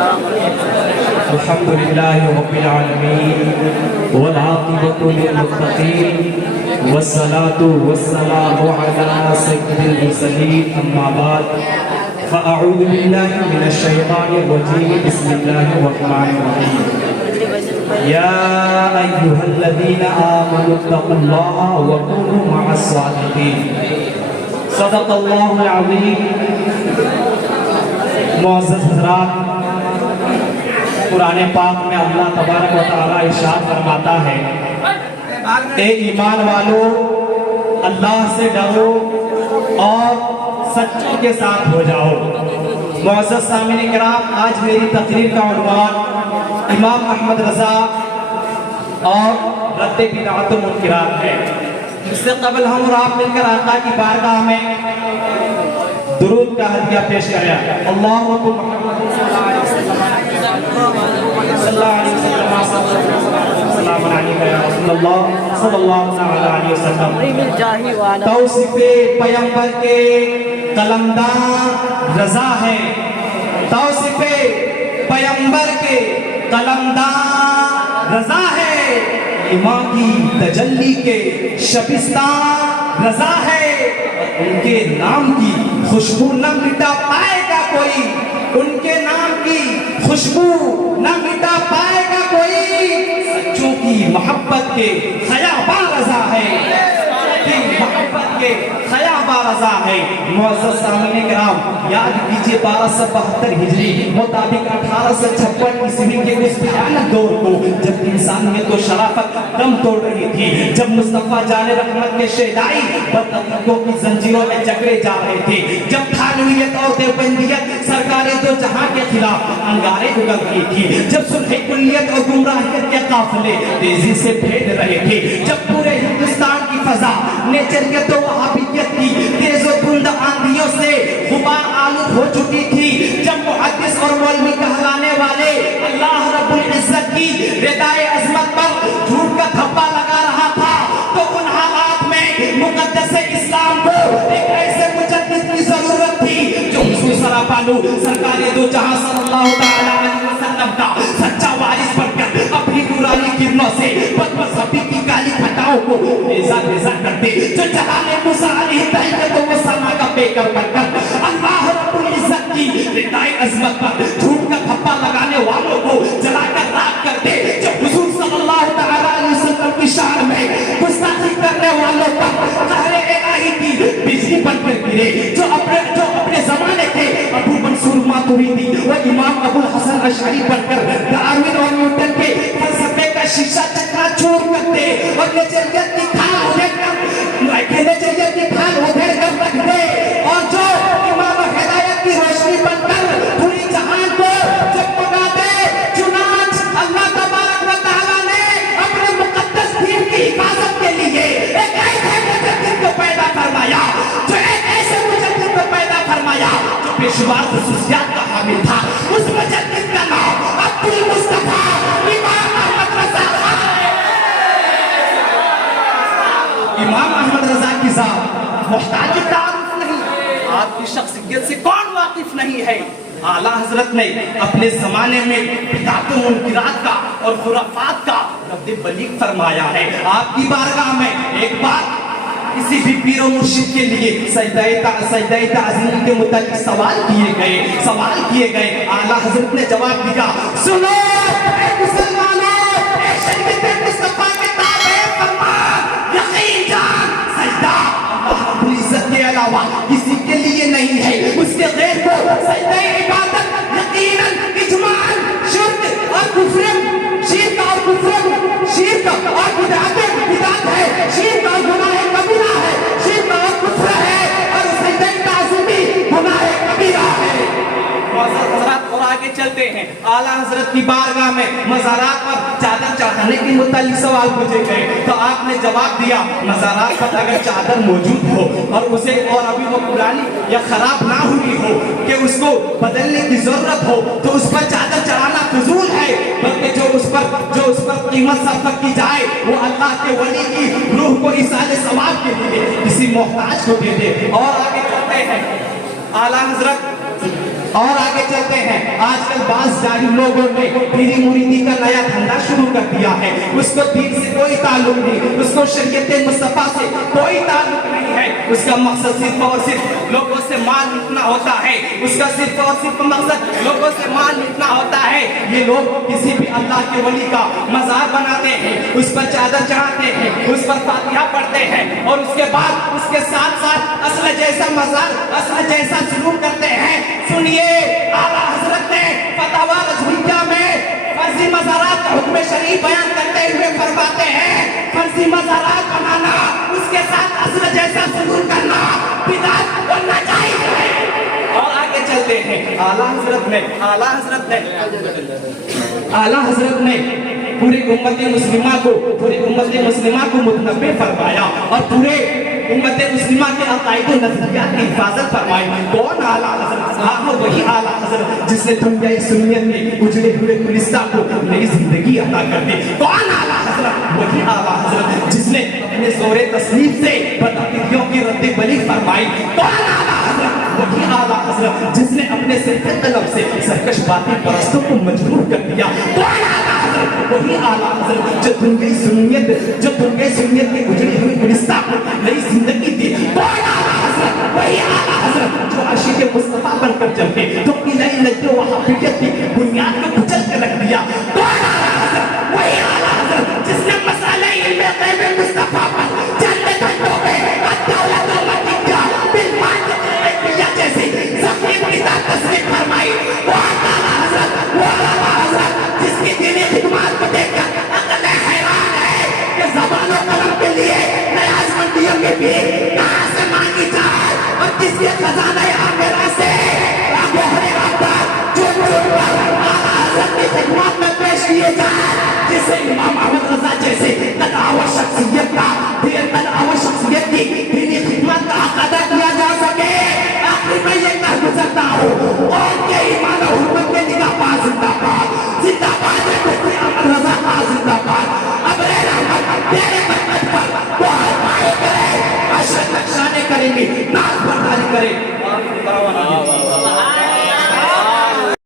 الحمد لله رب العالمين والعاقبة للمتقين والصلاة والسلام على سيد المرسلين أما بعد فأعوذ بالله من الشيطان الرجيم بسم الله الرحمن الرحيم يا أيها الذين آمنوا اتقوا الله وكونوا مع الصادقين صدق الله العظيم. معزز حضرات، قرآن پاک میں اللہ تبارک و تعالیٰ ارشاد فرماتا ہے اے ایمان والو اللہ سے ڈرو اور سچوں کے ساتھ ہو جاؤ. معزز سامعین کرام، آج میری تقریر کا عنوان امام احمد رضا اور رد بدعت و منکرات ہے. اس سے قبل ہم اور آپ مل کر آقا کی بارگاہ میں درود کا ہدیہ پیش کریں. اللہم محمد صلی اللہ علیہ وسلم السلام علیکم یا رسول اللہ صلی اللہ علیہ وسلم. توصیف پیغمبر کے قلمدان رضا ہے، توصیف پیغمبر کے قلمدان رضا ہے، امام کی تجلی کے شبستان رضا ہے. ان کے نام کی خوشبو نہ مٹا پائے گا کوئی، ان کے نام کی خوشبو نہ مٹا پائے گا کوئی. سچوں کی محبت کے خیاباں رضا ہے، محبت کے خیاباں رضا ہے. معزز سامعین کرام، یاد کیجئے 1272 ہجری مطابق 1856 عیسوی کے اس بھیانک دور کو، جب انسانیت و شرافت دم توڑ رہی تھی، جب مصطفیٰ جان رحمت کے شیدائی بدعقیدوں کی زنجیروں میں جکڑے جا رہے تھے، جب تھانویت اور دیوبندیت سرکار دو جہاں کے خلاف انگارے اگل رہی تھی، جب صلح کلیت اور گمراہیت کے قافلے تیزی سے پھیل رہے تھے، جب پورے ہندوستان کی فضا نیچریت و وہابیت کی تیز و تند آندھیوں سے غبار آلود ہو چکی تھی، جب محدث اور مولوی کہلانے والے اللہ رب العزت کی ردائے عظمت پر جھوٹ کا تھپا لگا رہا تھا، تو ان حالات میں مقدس اسلام کو ایک ایسے مجدد کی ضرورت تھی جو حضور سراپالو سرکار دو جہاں صلی اللہ علیہ وسلم کا سچا وارث بن کر اپنی نورانی کرنوں سے بد مذہبی کی کالی پھٹاؤں کو ریزہ ریزہ کرتے، جو جلالِ موسیٰ علیہ السلام کو وہ سما کا پیکر بن کر اللہ رب العزت کی ردائے عظمت پر جھوٹ کا تھپا لگانے والوں کو جلا کر راکھ کرتے، جو حضور صلی اللہ علیہ وسلم کی شان میں گستاخی کرنے والوں پر قہر الہی کی بجلی بن کر گرے، جو اپنے زمانے کے ابو منصور ماتوریدی و امام ابو الحسن اشعری بن کر ڈارون اور نیوٹن کے فلسفے کا شیشہ چکنا چور کرتے اور نظریت کی کھال ادھیر کر رکھ دے، اور جو امام ہدایت کی روشنی بن کر پوری جہان کو جگمگا دے. چنانچہ اللہ تبارک و تعالیٰ نے اپنے مقدس دین کی حفاظت کے لیے ایک ایسے مجدد کو پیدا فرمایا، جو ایک ایسے مجدد کو پیدا فرمایا جو بے شمار خصوصیات کا حامل تھا. اس مجدد کا نام عبد المصطفیٰ امام احمد رضا ہے. امام احمد رضا کی ذات محتاج تعارف نہیں، آپ کی شخصیت سے کون واقف نہیں ہے. اعلیٰ حضرت نے اپنے زمانے میں بدعت و منکرات کا اور خرافات کا رد بلیغ فرمایا ہے. آپ کی بارگاہ میں ایک بار کسی بھی پیر و مرشد کے لیے سجدہ تعظیم کے متعلق سوال کیے گئے. اعلیٰ حضرت نے جواب دیا، سنو اے مسلمانوں، اے شریعت مصطفیٰ کے تابع فرمان، یقین جان سجدہ اللہ رب العزت کے علاوہ کسی کے لیے نہیں ہے، اس کے غیر کو سجدہ عبادت یقیناً اجماعاً شرک اور کفر ہے، شرک اور بدعت ہے، شرک اور گناہ کبیرہ ہے، شرک اور کفر ہے، اور سجدہ تعظیمی گناہ کبیرہ ہے. حضرات اور آگے چلتے ہیں. اعلیٰ حضرت کی بارگاہ میں مزارات پر چادر چڑھانے کے متعلق سوال پوچھے گئے تو آپ نے جواب دیا، مزارات پر اگر چادر موجود ہو اور اسے اور ابھی وہ پرانی یا خراب نہ ہوئی ہو کہ اس کو بدلنے کی ضرورت ہو تو اس پر چادر چڑھانا فضول ہے، بلکہ جو اس پر قیمت صرف کی جائے وہ اللہ کے ولی کی روح کو ایصال ثواب کے لیے کسی محتاج کو دے دے. اور آگے چلتے ہیں. اعلیٰ حضرت اور آگے چلتے ہیں. آج کل بعض جاہل لوگوں نے پیری مریدی کا نیا دھندا شروع کر دیا ہے. اس کو دین سے کوئی تعلق نہیں, اس کو شریعت مصطفیٰ سے کوئی تعلق نہیں ہے. اس کا مقصد صرف اور صرف لوگوں سے مال لوٹنا ہوتا ہے. اس کا صرف اور صرف مقصد لوگوں سے مال لوٹنا ہوتا ہے. یہ لوگ کسی بھی اللہ کے ولی کا مزار بناتے ہیں, اس پر چادر چڑھاتے ہیں, اس پر فاتحہ پڑھتے ہیں, اور اس کے بعد اس کے ساتھ ساتھ اصل جیسا مزار, اصل جیسا سلوک کرتے ہیں. سنیے, اعلیٰ حضرت نے فتاوی رضویہ میں فرضی مزارات کا حکم شرعی بیان کرتے ہوئے فرماتے ہیں, فرضی مزارات بنانا, اس کے ساتھ اصل جیسا سلوک کرنا بدعت اور ناجائز ہے. اور آگے چلتے ہیں. اعلیٰ حضرت نے پوری امت مسلمہ کو متنبع فرمایا اور پورے امت مسلمہ کے عقائد و نظریات کی حفاظت فرمائی. کون اعلیٰ حضرت؟ وہی اعلیٰ حضرت جس نے دنیا سنیت میں اجڑے ہوئے گلستان کو نئی زندگی عطا کر دی. کون اعلیٰ حضرت؟ وہی اعلیٰ حضرت جس نے اپنے زور تصنیف سے بدعقیدیوں کی رد بلی فرمائی. کون اعلیٰ حضرت؟ وہی اعلیٰ حضرت جس نے اپنے صرف طلب سے سرکش باطل پرستوں کو مجبور کر دیا. کون اعلیٰ حضرت؟ وہی اعلیٰ حضرت جو دنیا سنیت کے اجڑے ہوئے گلستان کو نئی زندگی دی. کون اعلیٰ حضرت؟ وہی اعلیٰ حضرت جو عاشق مصطفیٰ بن کر چلتے تو نئی لجو وہابیت کی بنیاد کو کچل کے رکھ دیا. کون اعلیٰ حضرت؟ وہی اعلیٰ حضرت جس نے مسئلہ علم غیب مصطفیٰ پر چند گھنٹوں میں الدولت و مدینہ بالمال جیسی زخمی کتاب تصریف فرمائی. وہ اعلیٰ حضرت جس کی دینی خدمات کو دیکھ کر عقل حیران ہے کہ زبان و قلم کے لیے نیاز مندیوں کے بھی کہاں سے مانگی جائے, اور جس کے خزانہ آخرہ سے گوہر رفتار جو اعلیٰ حضرت کی خدمات میں پیش کیے جائے, جسے امام احمد رضا جیسے قطع و شخصیت کا